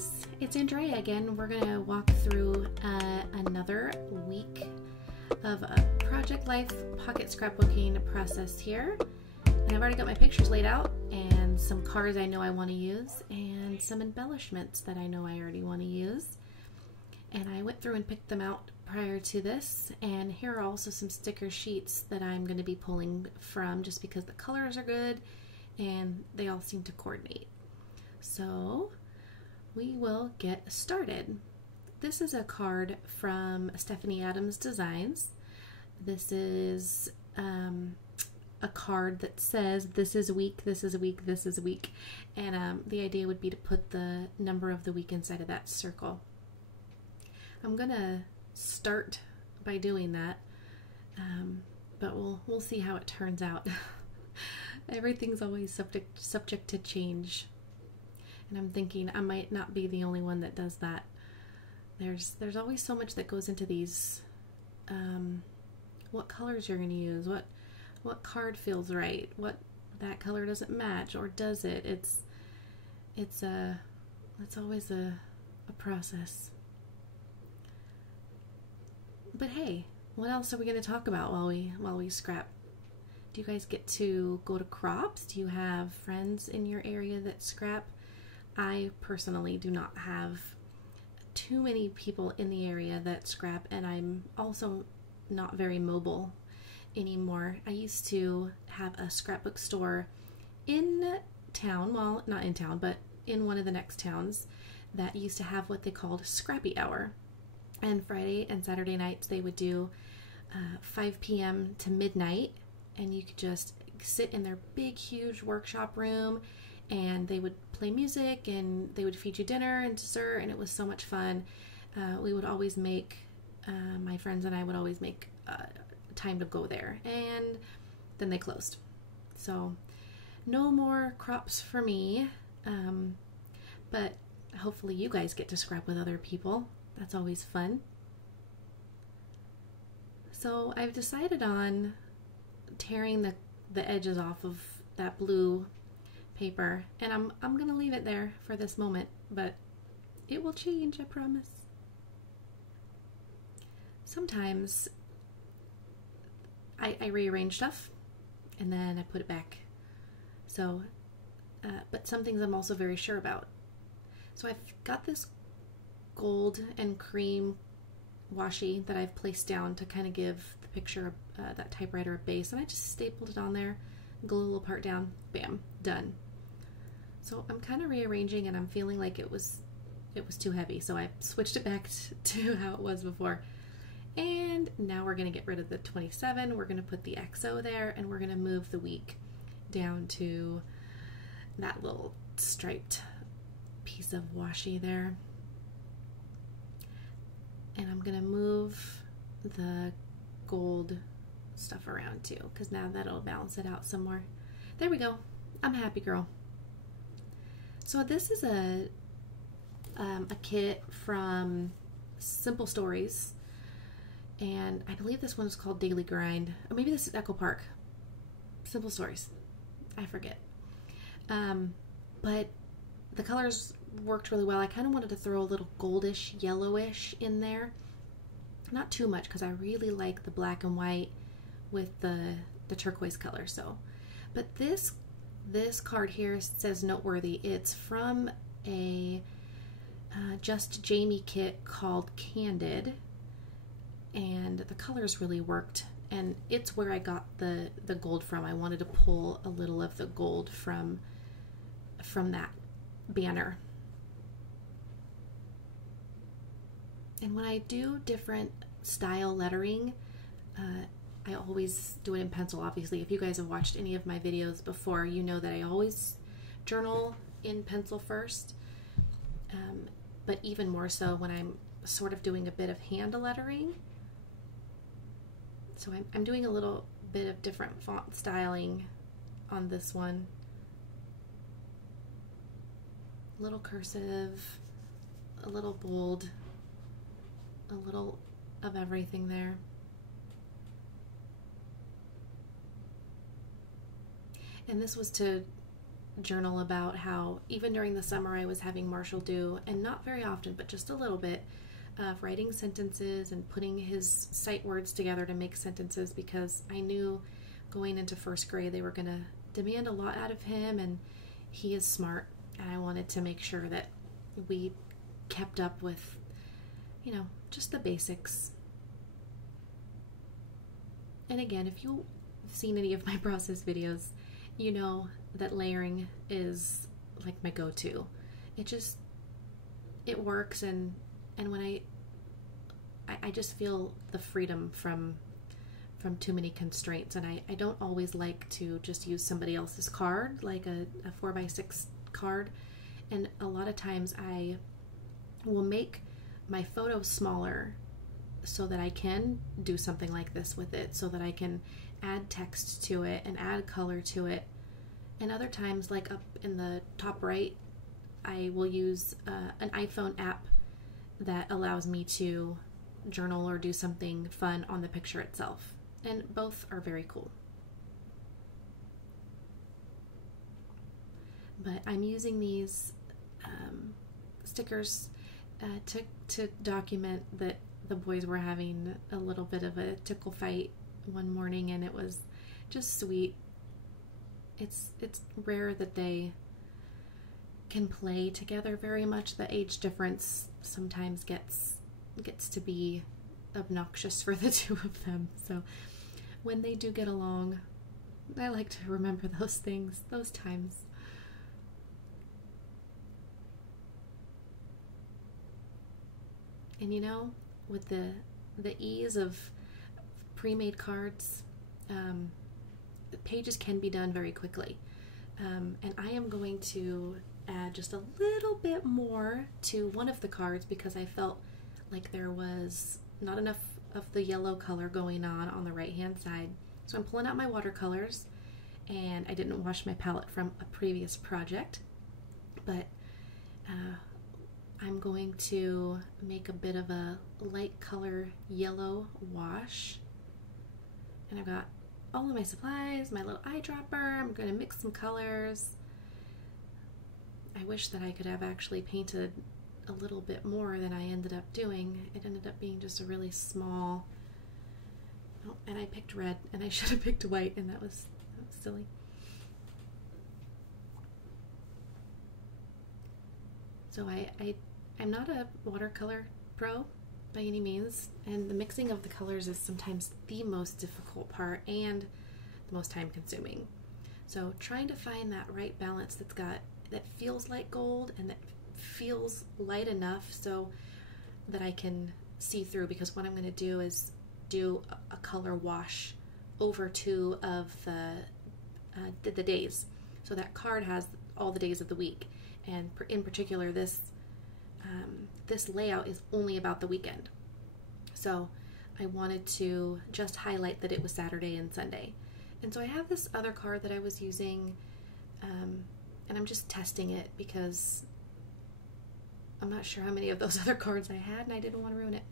guys, it's Andrea again. We're gonna walk through another week of a Project Life pocket scrapbooking process here. And I've already got my pictures laid out and some cards I know I want to use and some embellishments that I know I already want to use. And I went through and picked them out prior to this, and here are also some sticker sheets that I'm going to be pulling from just because the colors are good and they all seem to coordinate. So we will get started. This is a card from Stephanie Adams Designs. This is a card that says this is week, this is a week, this is a week, and the idea would be to put the number of the week inside of that circle. I'm gonna start by doing that, but we'll see how it turns out. Everything's always subject to change, and I'm thinking I might not be the only one that does that. There's always so much that goes into these. What colors you're gonna use, what card feels right, what that color doesn't match, or does it? It's always a process. But hey, what else are we going to talk about while we scrap? Do you guys get to go to crops? Do you have friends in your area that scrap? I personally do not have too many people in the area that scrap, and I'm also not very mobile anymore. I used to have a scrapbook store in town, well, not in town, but in one of the next towns that used to have what they called Scrappy Hour. And Friday and Saturday nights they would do 5 p.m. to midnight, and you could just sit in their big, huge workshop room, and they would play music, and they would feed you dinner and dessert, and it was so much fun. We would always make, my friends and I would always make time to go there, and then they closed. So no more crops for me, but hopefully you guys get to scrap with other people. That's always fun. So I've decided on tearing the edges off of that blue paper, and I'm gonna leave it there for this moment, but it will change, I promise. Sometimes I rearrange stuff and then I put it back. So, but some things I'm also very sure about. So I've got this gold and cream washi that I've placed down to kind of give the picture, that typewriter, a base, and I just stapled it on there, glue a little part down, bam, done. So I'm kind of rearranging, and I'm feeling like it was too heavy, so I switched it back to how it was before. And now we're going to get rid of the 27, we're going to put the XO there, and we're going to move the week down to that little striped piece of washi there. And I'm going to move the gold stuff around too, because now that'll balance it out some more. There we go. I'm a happy girl. So this is a kit from Simple Stories, and I believe this one is called Daily Grind, or maybe this is Echo Park. Simple Stories, I forget. But the colors worked really well. I kind of wanted to throw a little goldish, yellowish in there. Not too much, because I really like the black and white with the turquoise color. So, but this card here says noteworthy. It's from a Just Jamie kit called Candid, and the colors really worked. And it's where I got the gold from. I wanted to pull a little of the gold from that banner. And when I do different style lettering, I always do it in pencil, obviously. If you guys have watched any of my videos before, you know that I always journal in pencil first, but even more so when I'm sort of doing a bit of hand lettering. So I'm doing a little bit of different font styling on this one. A little cursive, a little bold, a little of everything there. And this was to journal about how even during the summer I was having Marshall do, and not very often, but just a little bit, of writing sentences and putting his sight words together to make sentences, because I knew going into first grade they were going to demand a lot out of him, and he is smart, and I wanted to make sure that we kept up with, you know, just the basics. And again, if you've seen any of my process videos, you know that layering is like my go-to. It works, and when I just feel the freedom from too many constraints, and I don't always like to just use somebody else's card, like a 4x6 card, and a lot of times I will make my photo smaller so that I can do something like this with it, so that I can add text to it and add color to it. And other times, like up in the top right, I will use an iPhone app that allows me to journal or do something fun on the picture itself. And both are very cool. But I'm using these stickers to document that the boys were having a little bit of a tickle fight one morning, and it was just sweet. It's rare that they can play together very much. The age difference sometimes gets to be obnoxious for the two of them. So when they do get along, I like to remember those things, those times. And you know, with the ease of pre-made cards, the pages can be done very quickly. And I am going to add just a little bit more to one of the cards because I felt like there was not enough of the yellow color going on the right hand side. So I'm pulling out my watercolors, and I didn't wash my palette from a previous project, but I'm going to make a bit of a light color yellow wash. And I've got all of my supplies, my little eyedropper. I'm going to mix some colors. I wish that I could have actually painted a little bit more than I ended up doing. It ended up being just a really small, oh, and I picked red, and I should have picked white, and that was silly. So I'm not a watercolor pro by any means, and the mixing of the colors is sometimes the most difficult part and the most time consuming. So trying to find that right balance that feels like gold and that feels light enough so that I can see through, because what I'm going to do is do a color wash over two of the days. So that card has all the days of the week, and in particular this layout is only about the weekend. So I wanted to just highlight that it was Saturday and Sunday. And so I have this other card that I was using, and I'm just testing it because I'm not sure how many of those other cards I had, and I didn't want to ruin it.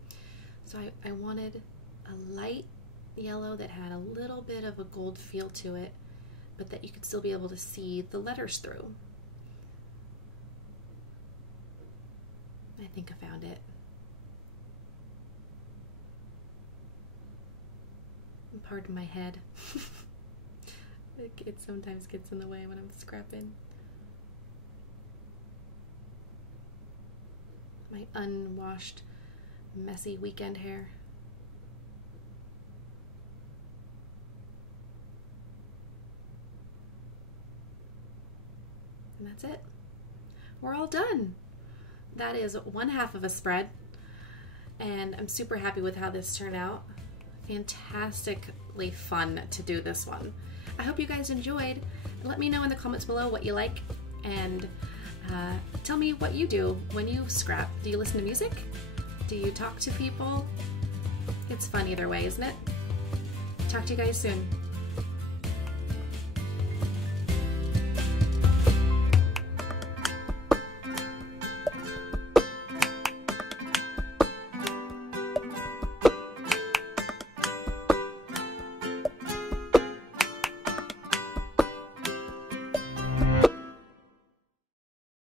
So I wanted a light yellow that had a little bit of a gold feel to it, but that you could still be able to see the letters through. I think I found it. Pardon my head. It sometimes gets in the way when I'm scrapping. My unwashed, messy weekend hair. And that's it. We're all done. That is one half of a spread, and I'm super happy with how this turned out. Fantastically fun to do this one. I hope you guys enjoyed. Let me know in the comments below what you like, and tell me what you do when you scrap. Do you listen to music? Do you talk to people? It's fun either way, isn't it? Talk to you guys soon.